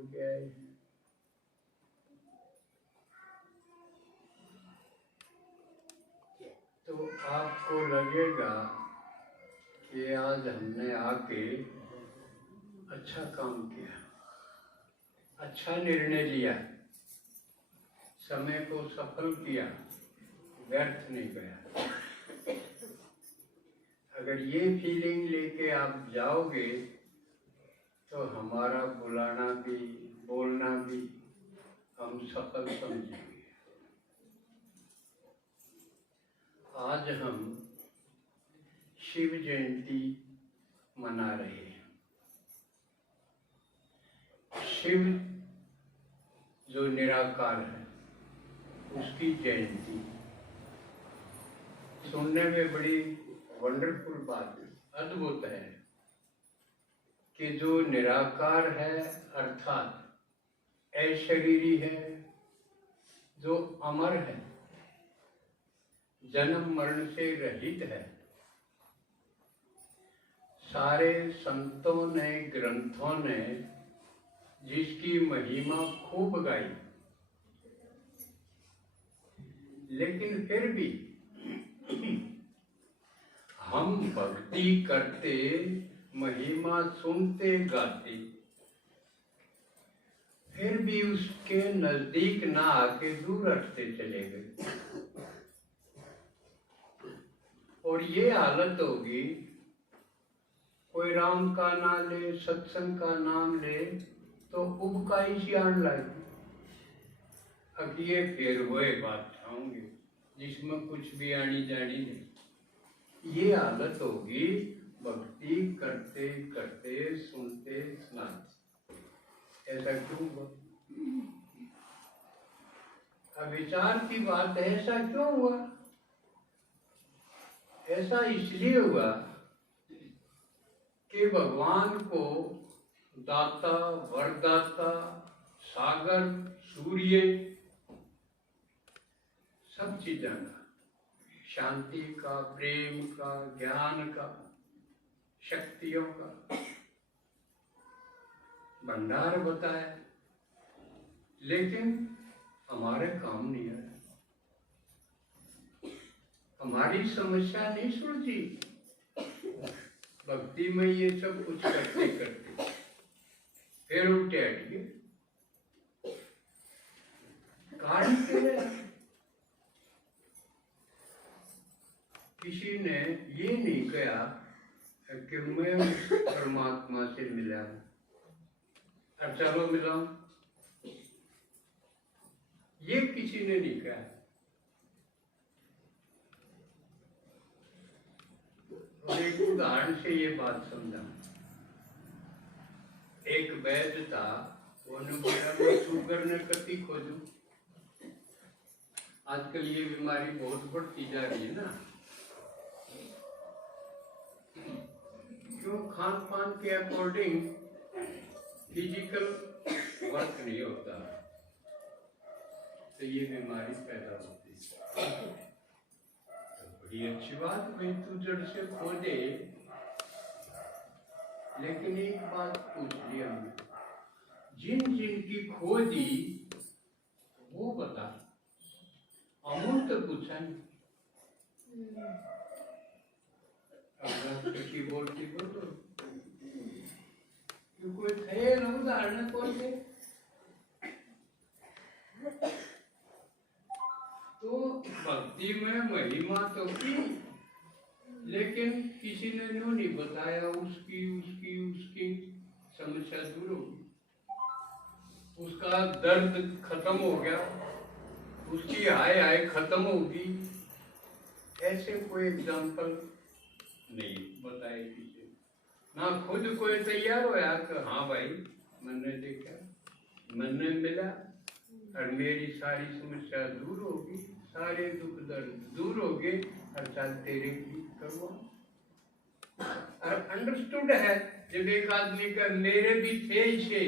बोल के आए। तो आपको लगेगा कि आज हमने आके अच्छा काम किया, अच्छा निर्णय लिया, समय को सफल किया, व्यर्थ नहीं गया। अगर ये फीलिंग लेके आप जाओगे तो हमारा बुलाना भी, बोलना भी हम सफल समझेंगे। आज हम शिव जयंती मना रहे हैं। शिव जो निराकार है उसकी जयंती। सुनने में बड़ी वंडरफुल बात है, अद्भुत है कि जो निराकार है अर्थात अशरीरी है, जो अमर है, जन्म मरण से रहित है, सारे संतों ने, ग्रंथों ने जिसकी महिमा खूब गाई, लेकिन फिर भी हम भक्ति करते, महिमा सुनते गाते, फिर भी उसके नजदीक ना आके दूर हटते चले गए। और ये हालत होगी, कोई राम का नाम ले, सत्संग का नाम ले तो उबकाई सी आने लगी। अब ये फिर हुए बात होंगे जिसमें कुछ भी आनी जानी नहीं। ये हालत होगी भक्ति करते करते, सुनते सुनाते। ऐसा क्यों हुआ? अब विचार की बात है, ऐसा क्यों हुआ? ऐसा इसलिए हुआ कि भगवान को दाता, वरदाता, सागर, सूर्य सब चीज जाना, शांति का, प्रेम का, ज्ञान का, शक्तियों का भंडार बताया, लेकिन हमारे काम नहीं आया। हमारी समस्या नहीं सुलझी। भक्ति में ये सब कुछ करते करते फिर उल्टे हट गए। कारण क्या है? किसी ने ये नहीं कहा कि मैं उस परमात्मा से मिला हूं, और चलो मिलाऊं, ये किसी ने नहीं कहा। और एक उदाहरण से ये बात समझा। एक वैद्य था, उन्होंने बोला मैं शुगर ने कति खोजूं। आजकल ये बीमारी बहुत बढ़ती जा रही है ना, क्यों? खान पान के अकॉर्डिंग फिजिकल वर्क नहीं होता, तो ये बीमारी पैदा होती है। तो बड़ी अच्छी बात भाई, तू जड़ से खोजे, लेकिन एक बात पूछ ली हमने, जिन जिन की खोजी वो बता, अमूल तो पूछा नहीं। की बोलती बोलो, कोई थे ना उदाहरण कौन थे? तो भक्ति में महिमा तो की, लेकिन किसी ने यूं नहीं बताया उसकी उसकी उसकी समस्या दूर होगी, उसका दर्द खत्म हो गया, उसकी हाय हाय खत्म होगी। ऐसे कोई एग्जाम्पल नहीं बताए किसी ना, खुद कोई तैयार होया कि हाँ भाई मैंने देखा, मैंने मिला और मेरी सारी समस्या दूर होगी, सारे दुख दर्द दूर हो गए, और चल तेरे की करो। और अंडरस्टूड है जब एक आदमी का मेरे भी थे छे,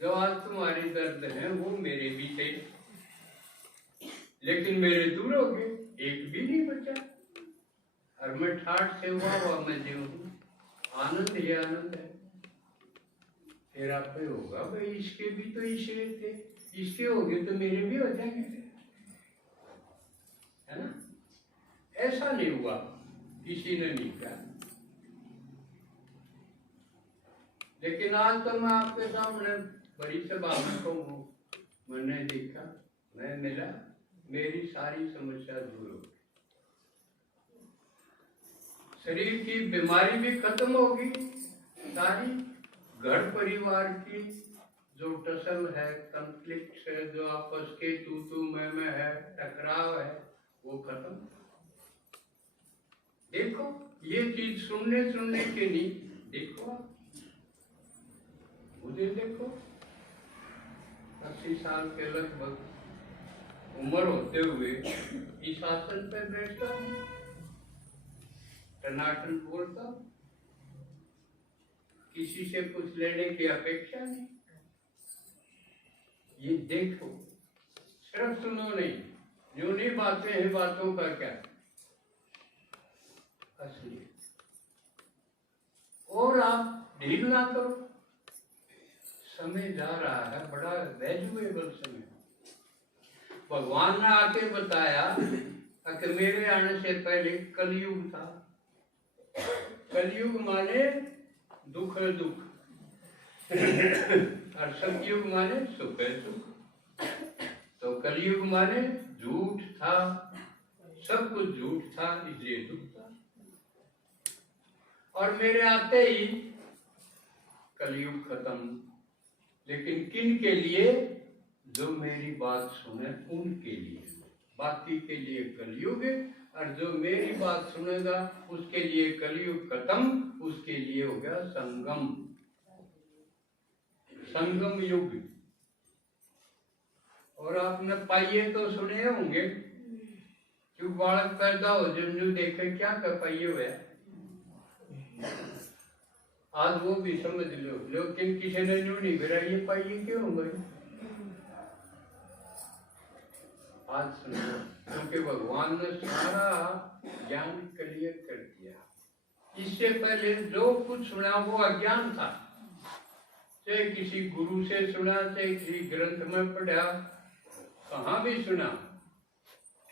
जो आज तुम्हारे दर्द है वो मेरे भी थे, लेकिन मेरे दूर हो गए, एक भी नहीं बचा। और मैं ठाठ से हुआ मैं जो हूँ, आनंद ही आनंद है। फिर आप पे होगा भाई इसके भी तो ईश्वर थे, इसके हो गए तो मेरे भी हो जाएंगे, है ना? ऐसा नहीं हुआ, किसी ने नहीं किया। लेकिन आज तो मैं आपके सामने बड़ी सभा में कहूँ, मैंने देखा, मैं मिला, मेरी सारी समस्या दूर हो गई, शरीर की बीमारी भी खत्म होगी सारी, घर परिवार की जो टसल है, कॉन्फ्लिक्ट है, जो आपस के तू मैं है, टकराव है, वो खत्म। देखो ये चीज सुनने के नहीं, देखो मुझे देखो, 80 साल के लगभग उम्र होते हुए इस आसन पर बैठता हूँ, टनाटन बोलता हूँ, किसी से कुछ लेने की अपेक्षा नहीं। ये देखो, सिर्फ सुनो नहीं, जो नहीं बातें हैं, बातों का क्या असली। और आप ढील ना करो, समय जा रहा है, बड़ा वैल्यूएबल समय। भगवान ने आके बताया कि मेरे आने से पहले कलयुग था। कलयुग माने दुख है दुख, और सतयुग माने सुख है सुख। तो कलयुग माने झूठ था, सब कुछ झूठ था, इसलिए दुख था। और मेरे आते ही कलयुग खत्म। लेकिन किन के लिए? जो मेरी बात सुने उनके लिए। बाकी के लिए कलयुग, और जो मेरी बात सुनेगा उसके लिए कलयुग खत्म, उसके लिए हो गया संगम, संगम युग। और आपने पाइये तो सुने होंगे, क्यों बालक पैदा हो जब देखे क्या कर पाइये हुआ, आज वो भी समझ लो, लेकिन किसी ने न्यू नहीं करा, ये पाइये क्यों हो गए? आज सुनो, क्योंकि भगवान ने सारा ज्ञान क्लियर कर दिया। इससे पहले जो कुछ सुना वो अज्ञान था, चाहे किसी गुरु से सुना, चाहे किसी ग्रंथ में पढ़ा, कहाँ भी सुना,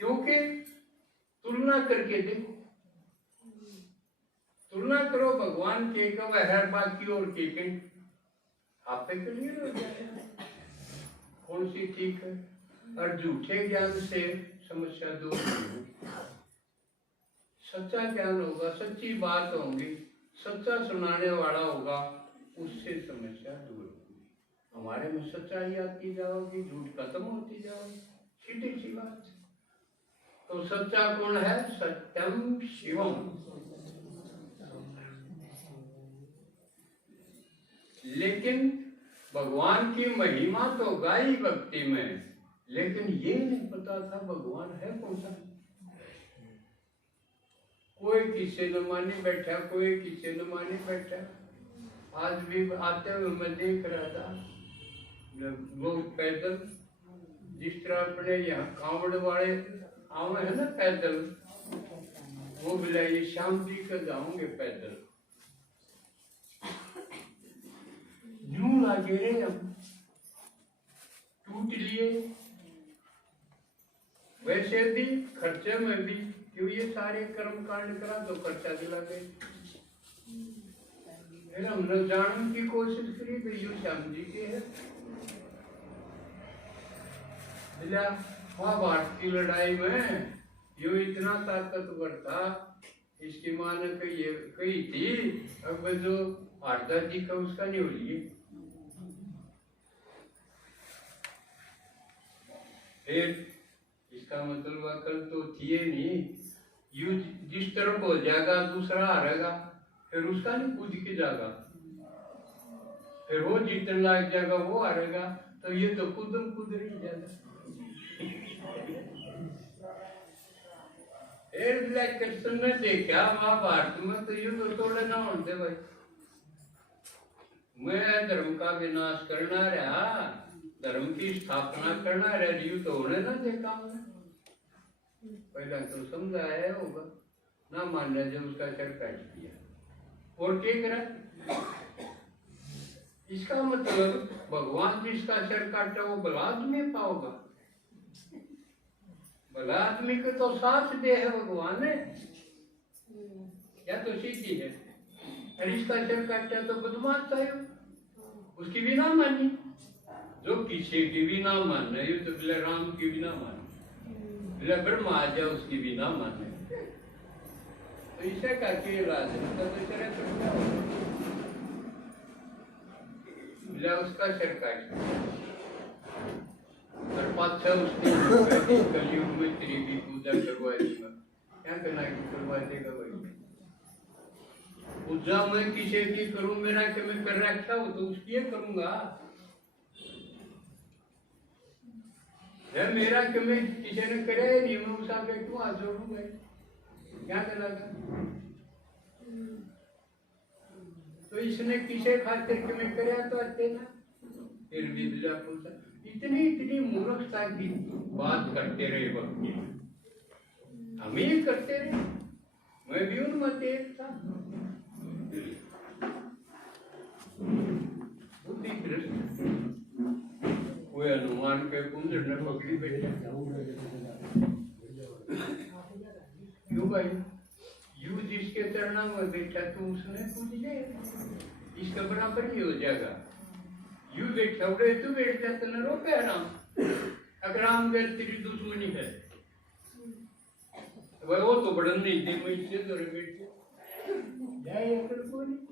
क्योंकि तुलना करके देखो, तुलना करो भगवान के का हर बाकी और के आप पे क्लियर हो जाएगा कौन सी ठीक है। और झूठे ज्ञान से समस्या दूर होगी, सच्चा ज्ञान होगा, सच्ची बात होगी, सच्चा सुनाने वाला होगा, उससे समस्या दूर होगी। हमारे में सच्चाई आती जाओगी, झूठ खत्म होती जाओगी, सीधी सी बात। तो सच्चा कौन है? सत्यम शिवम। लेकिन भगवान की महिमा तो गाई भक्ति में, लेकिन ये नहीं पता था भगवान है कौन सा। कोई किसी न माने बैठा, कोई किसी न माने बैठा। आज भी आते हुए मैं देख रहा था लोग पैदल, जिस तरह अपने यहाँ कांवड़ वाले आवे है ना पैदल, वो बोला ये शाम जी का जाओगे पैदल, यूं लागे रे हम टूट लिए। वैसे भी खर्चे में भी, क्यों ये सारे कर्म कांड करा तो खर्चा दिला गए। फिर हमने जानने की कोशिश करी तो यू श्याम जी के है, महाभारत की लड़ाई में यो इतना ताकतवर था, इसकी मां ने कही थी, अब जो आरदा जी का उसका नहीं हो लिए। फिर इसका मतलब कल तो थिए नहीं, यू जिस तरफ हो जाएगा दूसरा हारेगा, फिर उसका नहीं कूद के जाएगा, फिर वो जीतने लग जाएगा, वो हारेगा, तो ये तो कूदम कूद रही जाएगा। कृष्ण ने देखा महाभारत में तो ये तो थोड़े ना होते भाई, मैं धर्म का विनाश करना रहा, धर्म की स्थापना करना रहा, यू तो होने ना देखा मैं। पहला तो समझाया होगा, ना मानना जब उसका सिर काट दिया। और क्या करा? इसका मतलब भगवान जिसका सिर काटा वो भला आदमी पाओगा। भला आदमी को तो साथ दे है भगवान है, या तो सीधी है। और इसका सिर काटा तो बदमाश था, उसकी भी ना मानी। जो किसी की भी ना माने, ये तो बिला राम की भी ना माने, बिला ब्रह्मा आ जाए उसकी भी ना माने, तो इसे का के इलाज है। तो करे तो क्या होगा? बिला उसका सिर काट और पाछा उसने कलयुग में तेरी भी पूजा करवाई, क्या करना करवा देगा भाई। पूजा मैं किसी की करूं, मेरा कि मैं कर रखा हूं तो उसकी करूंगा। मेरा कि मैं किसी ने करे नहीं, मैं उस आगे क्यों हाथ जोड़ूंगा, क्या करना। तो इसने किसे खातिर कि मैं करे तो अच्छे ना, फिर भी बिला पूछा। इतनी इतनी मूर्खता की बात करते रहे भक्ति, हम ही करते रहे। मैं भी उनमें एक था, बुद्धि भ्रष्ट। कोई हनुमान के कुंजर ने पकड़ी बैठे, क्यों भाई यू जिसके चरणों में बैठा तो उसने पूछ ले, इसका बराबर ही हो जाएगा। यू बैठा उड़े तू बैठ जाता न रोके राम, अगर राम गैर तेरी दुश्मनी है वह वो तो बढ़न नहीं दे, मैं इससे तो बैठ जाए अकड़ को नहीं।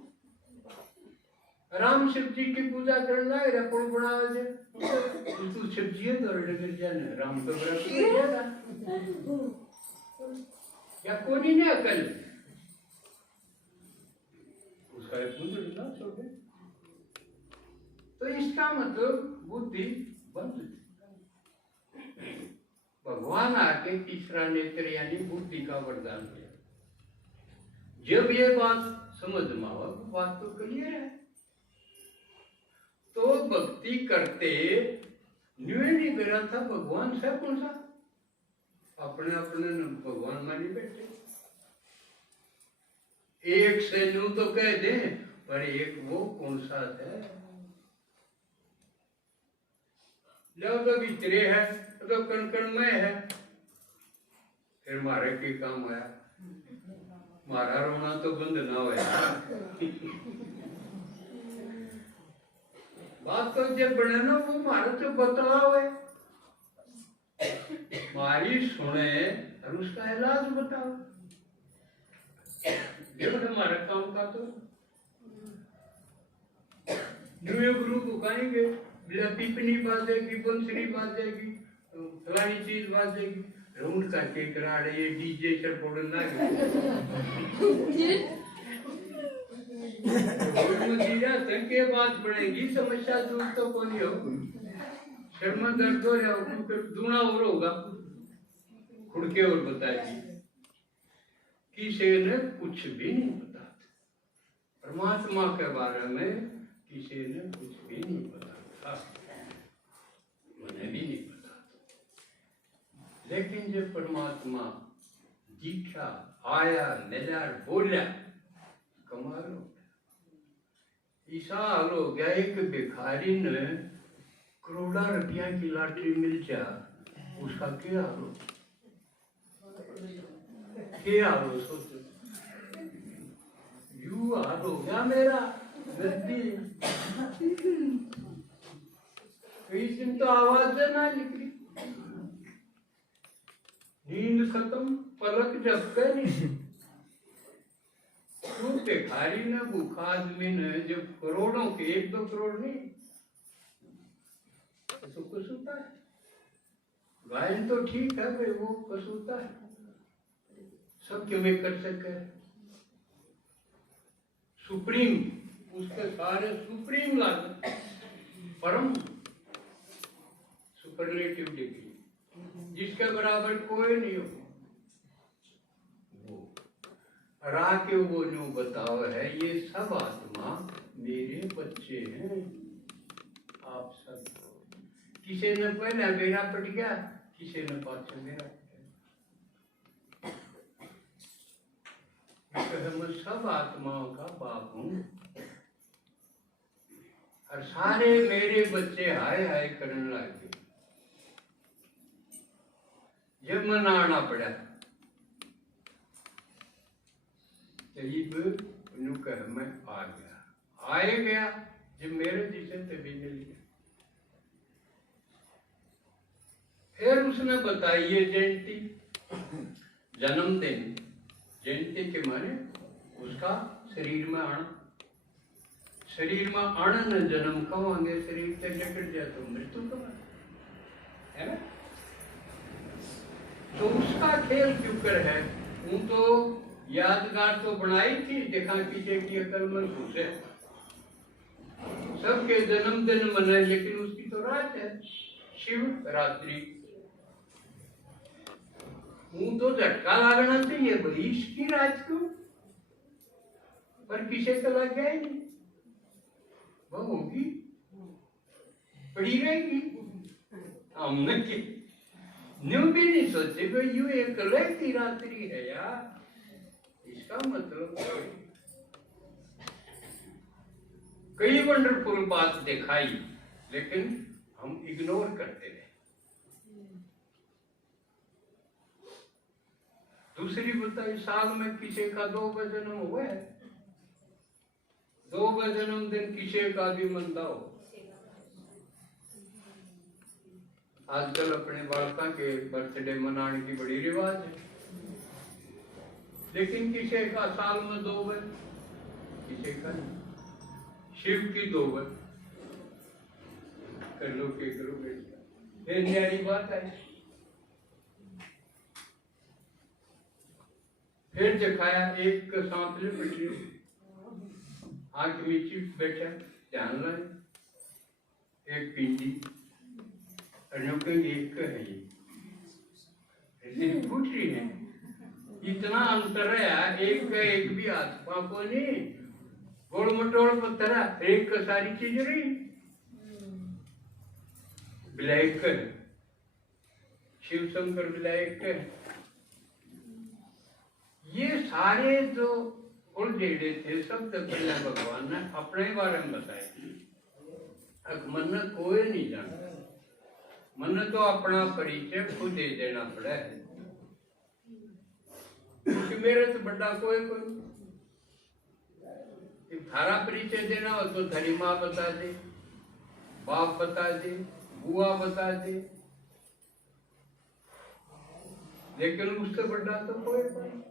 राम शिव जी की पूजा करना है, रपोड़ बना दे तू शिव जी है तो डगर जाना, राम तो बराबर या कोई नहीं अकल उसका पूजा ना छोड़े। तो इसका मतलब बुद्धि बंद। भगवान आके तीसरा नेत्र यानी बुद्धि का वरदान दिया। जब ये बात समझ में आवा, बात तो क्लियर है, तो भक्ति करते न्यूय नहीं करा था भगवान से कौन सा, अपने अपने भगवान मानी बैठे। एक से न्यू तो कह दे, पर एक वो कौन सा है, जब तो भीतरे है तो कण कण में है। फिर मारे के काम आया, मारा रोना तो बंद ना होया। बात तो जब बने ना वो मारे तो बतलाओ है, मारी सुने और उसका इलाज बताओ। जब हमारा काम का तो न्यू गुरु को कहेंगे बिला पीपनी बाजेगी, बंसरी बाजेगी, फलानी चीज बाजेगी, राउंड का केक राड़े ये डीजे चल पड़न लागे। मुझे संके बात पड़ेगी, समस्या दूर तो कोनी हो, शर्मा दर्द हो जाओ फिर दूना और होगा, खुड़के और बताएगी। किसी ने कुछ भी नहीं बताया परमात्मा के बारे में, किसी ने कुछ भी नहीं बताया, मैंने भी नहीं पता। लेकिन जब परमात्मा दिखा, आया, मिला, बोला, कमाल हो गया। ऐसा हाल हो गया, एक भिखारी ने करोड़ा रुपया की लॉटरी मिल जा, उसका क्या हाल हो, क्या हाल हो, सोचो। यू हाल हो गया मेरा गद्दी, इस दिन तो आवाज ना निकली, नींद खत्म, पलक झपके नहीं। तू भिखारी ने, भूखा आदमी ने जब करोड़ों के, 1-2 करोड़ नहीं, तो कसूता है। गायन तो ठीक है भाई, वो कसूता है, सब क्यों में कर सके। सुप्रीम, उसके सारे सुप्रीम लागत, परम सुपरलेटिव डिग्री, जिसके बराबर कोई नहीं हो। राके वो न्यू बताओ है, ये सब आत्मा मेरे बच्चे हैं, आप सब। किसी ने पहले बेड़ा पट गया, किसी ने पाछे बेड़ा पट गया। मैं सब आत्माओं का बाप हूँ, और सारे मेरे बच्चे हाय हाय करने लगे। जब मनाना पड़ा करीब नुकर मैं आ गया जब मेरे जिसे तभी मिल गया। फिर उसने बताई ये जयंती जन्मदिन, जयंती के माने उसका शरीर में आना, शरीर में आना न जन्म कमांगे, शरीर से निकल जाए तो मृत्यु कमा है ना। तो उसका खेल क्यों कर है, वो तो यादगार तो बनाई थी, देखा पीछे की अकल में घुसे, सबके जन्मदिन मनाए, लेकिन उसकी तो रात है, शिव रात्रि। वो तो झटका लागना चाहिए भाई इसकी रात को, पर किसे तो लग गया ही नहीं, वो होगी पड़ी रहेगी। हमने न्यू भी नहीं सोचे भाई यू एक की रात्रि है यार, इसका मतलब कई वंडरफुल बात दिखाई, लेकिन हम इग्नोर करते रहे। दूसरी बताई साल में किसी का 2 बार जन्म हुआ है, 2 बार जन्मदिन किसी का भी मनता हो। आजकल अपने बालका के बर्थडे मनाने की बड़ी रिवाज है, लेकिन किसी का साल में 2 बार, किसी का नहीं। शिव की 2 बार कर लो के करो बेटा, फिर न्यारी बात है। फिर दिखाया एक सांप लिपटी, आंख मीची बैठा, ध्यान लाए, एक पिंडी एक है, ये फूट रही है, इतना अंतर है, एक का एक भी हाथ पापो नहीं, गोड़ मटोड़ पत्थर, एक का सारी चीज रही ब्लैक, शिव शंकर ब्लैक। ये सारे जो उलझेड़े थे सब तो पहले भगवान ने अपने बारे में बताए। मन कोई नहीं जानता, मन तो अपना परिचय खुद दे देना पड़ा है, क्योंकि मेरे तो बड़ा कोई थारा परिचय देना हो तो धरी माँ बता दे, बाप बता दे, बुआ बता दे, लेकिन उससे बड़ा तो कोई नहीं,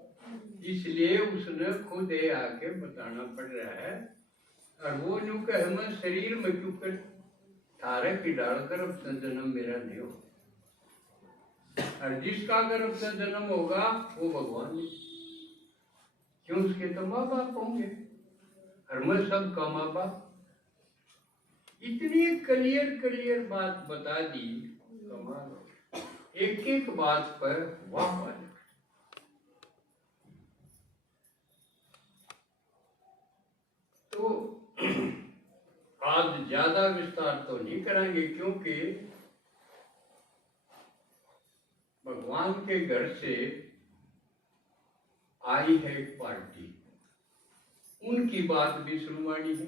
इसलिए उसने खुद आके बताना पड़ रहा है। और वो यूं कहे मैं शरीर में क्यों कर थारे की डाल गर्भ से जन्म मेरा नहीं हो, और जिसका गर्भ से जन्म होगा वो भगवान नहीं, क्यों उसके तो माँ बाप होंगे, और मैं सबका माँ बाप। इतनी क्लियर बात बता दी, कमाल, एक एक बात पर वाह वाह। तो आज ज्यादा विस्तार तो नहीं करेंगे, क्योंकि भगवान के घर से आई है एक पार्टी, उनकी बात भी सुनवानी है।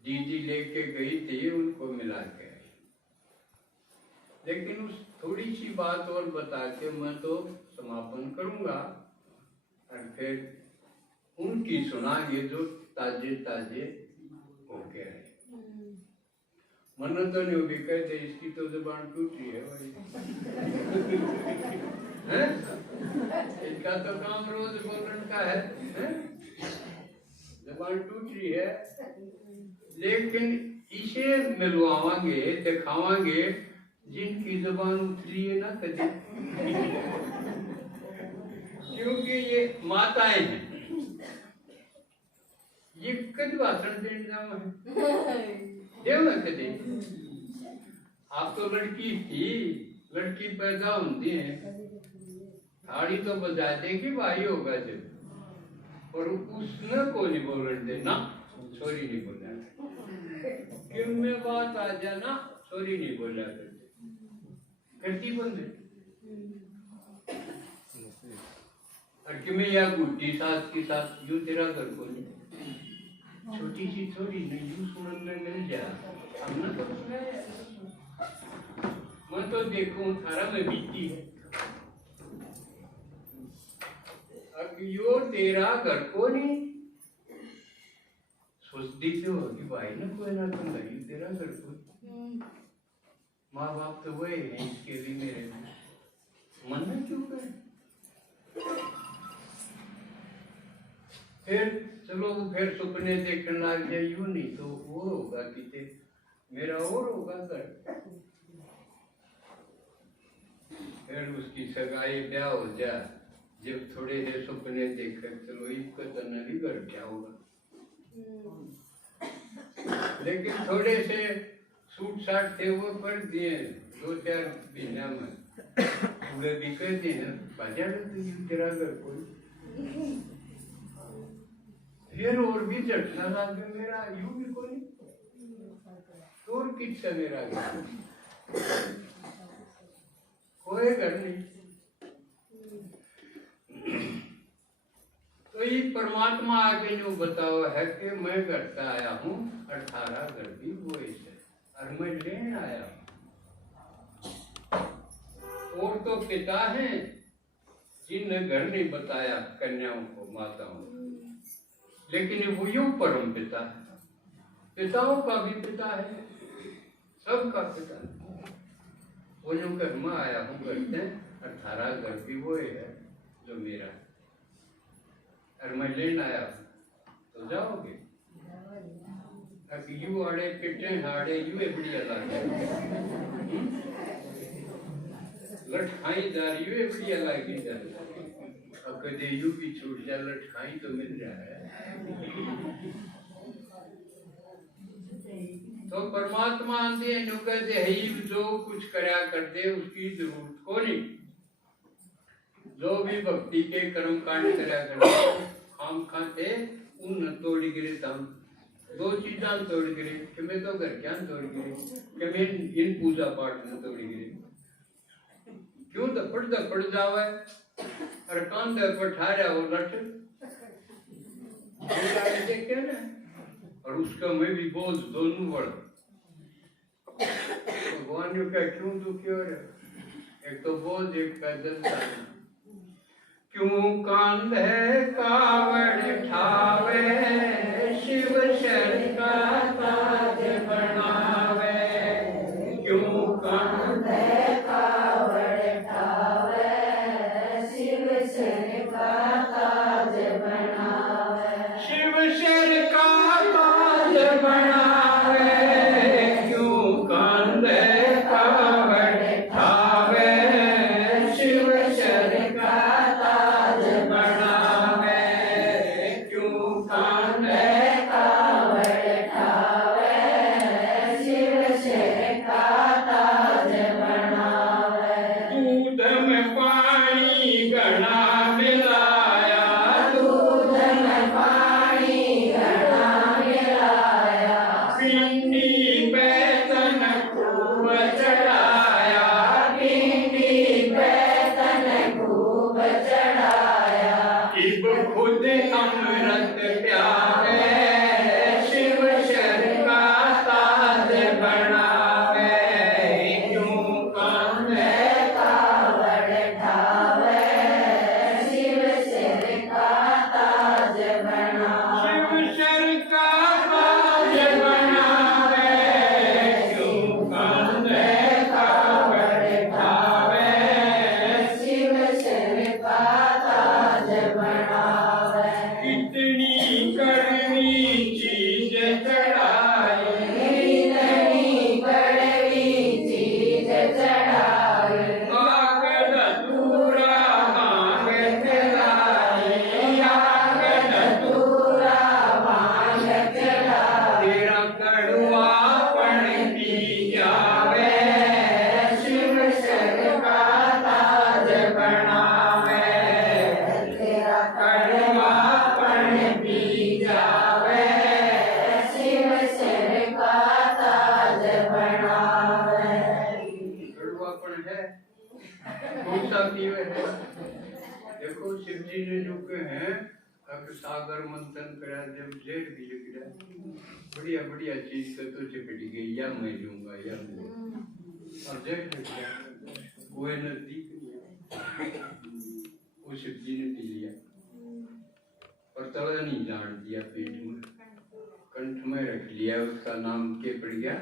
दीदी लेके गई थी, उनको मिला के आई, लेकिन उस थोड़ी सी बात और बता के मैं तो समापन करूंगा, और फिर उनकी सुनाएंगे जो ताजे ताजे हो गए हैं। मन तो नहीं भी कहते इसकी तो जुबान टूटी है भाई इसका तो काम रोज बोलने का है, जुबान टूटी है, लेकिन इसे मिलवाएंगे, दिखावांगे जिनकी जुबान उतरी है ना कभी क्योंकि ये माताएं हैं, ये कभी भाषण देने जाओ है कभी। आप तो लड़की थी, लड़की पैदा होती है, थाड़ी तो बजा देगी भाई होगा जब, और उसने को नहीं बोलने देना, सॉरी नहीं बोलना, क्यों में बात आ जाना, सॉरी नहीं बोला करती बंद, और कि मैं या गुड्डी सास के साथ यू तेरा घर को नहीं, छोटी सी थोड़ी नहीं यूं सुनने मिल जा हमने तो मैं तो देखूं थारा में बीती है अब यो तेरा घर को नहीं सोचती तो कि भाई ना कोई ना तुम नहीं तेरा घर को माँ बाप तो वही है इसके भी मेरे मन में क्यों कर फिर चलो फिर सपने देखने लग गया यूं नहीं तो वो होगा कि मेरा और होगा घर फिर उसकी सगाई ब्याह हो जा जब थोड़े से सपने देखे चलो इसका तो नहीं घर क्या होगा लेकिन थोड़े से सूट साट थे वो कर दिए 2-4 महीना में पूरे भी कर दिए बाजार तो तेरा घर कोई फिर और भी झटना लग गया मेरा यूं भी कोई और किसका मेरा घर कोई घर नहीं तो ये परमात्मा आगे जो बताओ है कि मैं घर से आया हूँ 18 घर भी वो ऐसे और मैं लेने आया हूँ और तो पिता हैं जिनने घर नहीं बताया कन्याओं को माताओं को लेकिन वो यूं परम पिता है पिताओं का भी पिता है सबका पिता है वो जो घर में आया हूँ घर से 18 घर भी वो है जो मेरा है और मैं लेने आया तो जाओगे अब यू आड़े पिटे हाड़े यू बढ़िया लागे लटखाईदार यू बढ़िया लागी अब कदे यू भी छूट जा लटखाई तो मिल रहा है तो परमात्मा आंदे नु कहते है जो कुछ करया करते उसकी जरूरत को नहीं जो भी भक्ति के कर्म कांड करया करते हम खाते उन तोड़ी गिरे तम 2 चीज़ां तोड़ी गिरे कि मैं तो घर क्या तोड़ी गिरे कि मैं इन पूजा पाठ में तोड़ी गिरे क्यों तो पड़ जावे और कांधे पर ठारा वो लट देखे ना और उसका मैं भी बोझ दोनों बढ़ भगवान का क्यों दुखी हो रहे एक तो बोझ एक पैदल जाना क्यों कांधे कावड़ ठावे शिव शर का ताज बनावे क्यों कांधे कावड़ ठावे शिव शर का ताज बनावे शिव शर का ताज बनावे क्यों कांधे कावड़ ठावे शिव शर का देखो शिव जी ने जो कहे हैं अब सागर मंथन करा जब जेठ भी लिख रहा बढ़िया बढ़िया चीज का तो चिपट गई या मैं लूंगा या मैं और जेठ लिख गया कोई नजदीक नहीं वो शिवजी ने पी लिया और तला नहीं जान दिया पेट में कंठ में रख लिया उसका नाम के पड़ गया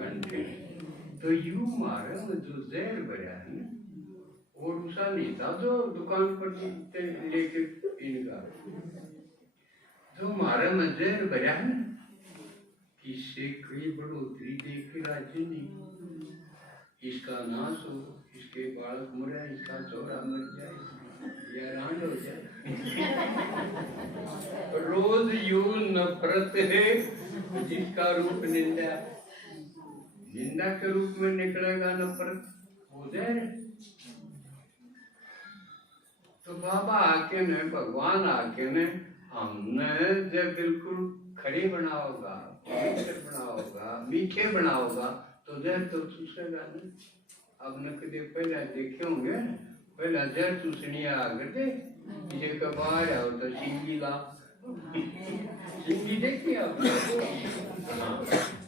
कंठ। तो यू मारे में जो जहर भरा है ना और दूसरा नहीं था जो दुकान पर लेके इनका जो हमारा मजर भरा है किससे कोई बढ़ोतरी देख राज्य नहीं इसका नाश हो इसके बालक मरे इसका चौरा मर जाए या रांड हो जाए रोज यू नफरत है जिसका रूप निंदा निंदा के रूप में निकलेगा नफरत हो जाए। तो बाबा आके ने भगवान आके ने हमने जब बिल्कुल खड़े बनाओगा पवित्र बनाओगा मीठे बनाओगा तो जहर तो चूसेगा नहीं। अब न कदे पहले देखे होंगे पहला जहर चूसनी आ करते ये कबार आओ तो सिंगी ला सिंगी देखी आप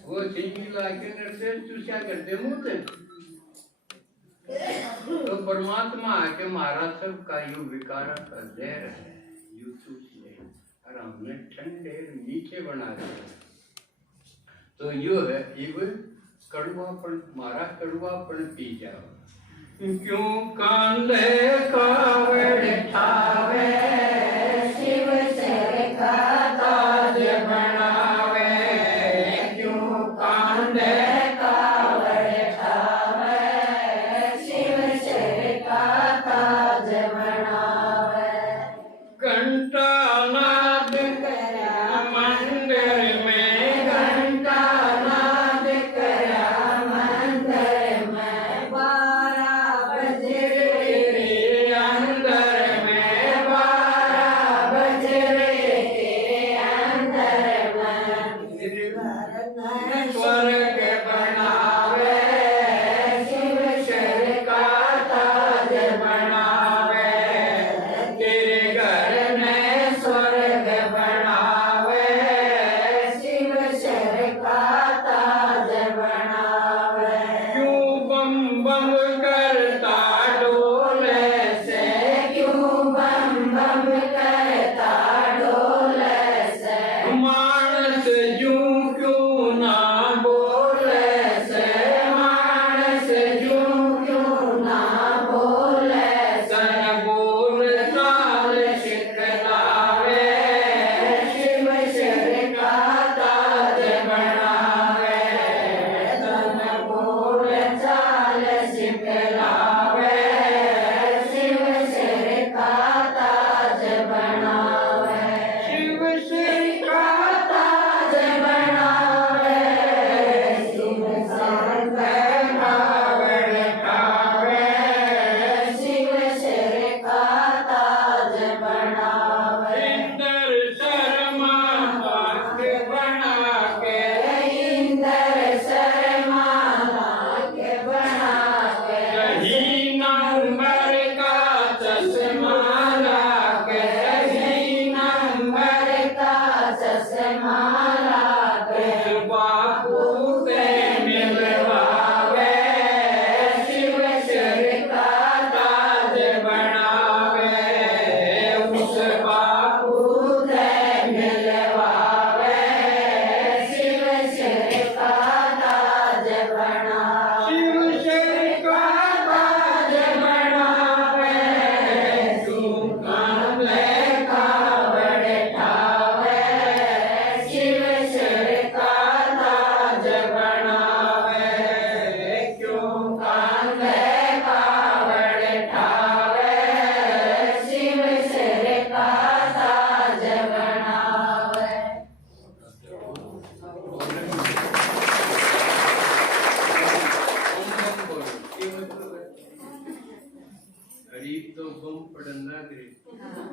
वो सिंगी ला के नरसे चूसा करते मुंह से। तो परमात्मा आके महाराज सब का यू विकार का जहर है यू चूसिए और हमने ठंडे मीठे बना दिया। तो यो है इव कड़वापन मारा कड़वापन पी जाओ क्यों कांदे कावड़ ठावे शिव से का ताज बनावे क्यों कांदे Well,